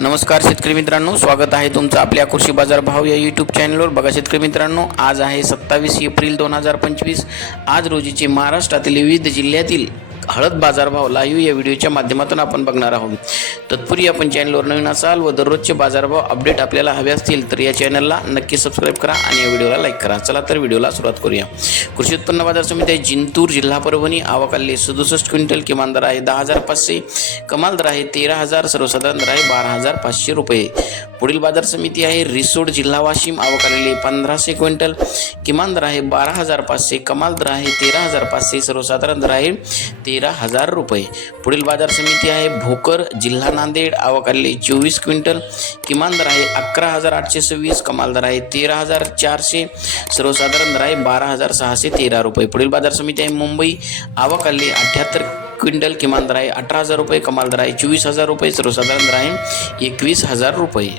नमस्कार शेतकरी मित्रांनो स्वागत आहे तुमचं आपल्या कृषी बाजार भाव या यूट्यूब चॅनलवर बघा शेतकरी मित्रांनो आज आहे सत्तावीस एप्रिल दोन हजार पंचवीस. आज रोजीचे महाराष्ट्रातील विविध जिल्ह्यातील हळद बाजारभाव लाईव्ह या व्हिडिओच्या माध्यमातून आपण बघणार आहोत. तत्पूर्वी आपण चॅनलवर नवीन असाल व दररोजचे बाजारभाव अपडेट आपल्याला हवे असतील तर या चॅनलला नक्की सबस्क्राईब करा आणि या व्हिडिओला लाईक करा. चला तर व्हिडिओला सुरुवात करूया. कृषी उत्पन्न बाजार समिती आहे जिंतूर जिल्हा परभणी. आवकाले सदुसष्ट क्विंटल किमान दर आहे दहा हजार पाचशे. कमाल दर आहे तेरा हजार सर्वसाधारण दर आहे बारा हजार पाचशे रुपये. पुढील बाजार समिती आहे. रिसोड जिल्हा वाशिम. आवक आलेली पंधराशे क्विंटल. किमान दर आहे बारा हजार पाचशे कमाल दर आहे तेरा हजार पाचशे सर्वसाधारण दर आहे तेरा हजार रुपये. पुढील बाजार समिती आहे भोकर जिल्हा नांदेड. आवक आलेली चोवीस क्विंटल. किमान दर आहे अकरा हजार आठशे सव्वीस कमाल दर आहे तेरा हजार चारशे सर्वसाधारण दर आहे बारा हजार सहाशे तेरा रुपये. पुढील बाजार समिती आहे मुंबई. आवक आलेली अठ्ठ्याहत्तर क्विंटल किमान दर आहे अठरा हजार रुपये कमाल दर आहे चोवीस हजार रुपये सर्वसाधारण दर आहे एकवीस हजार रुपये.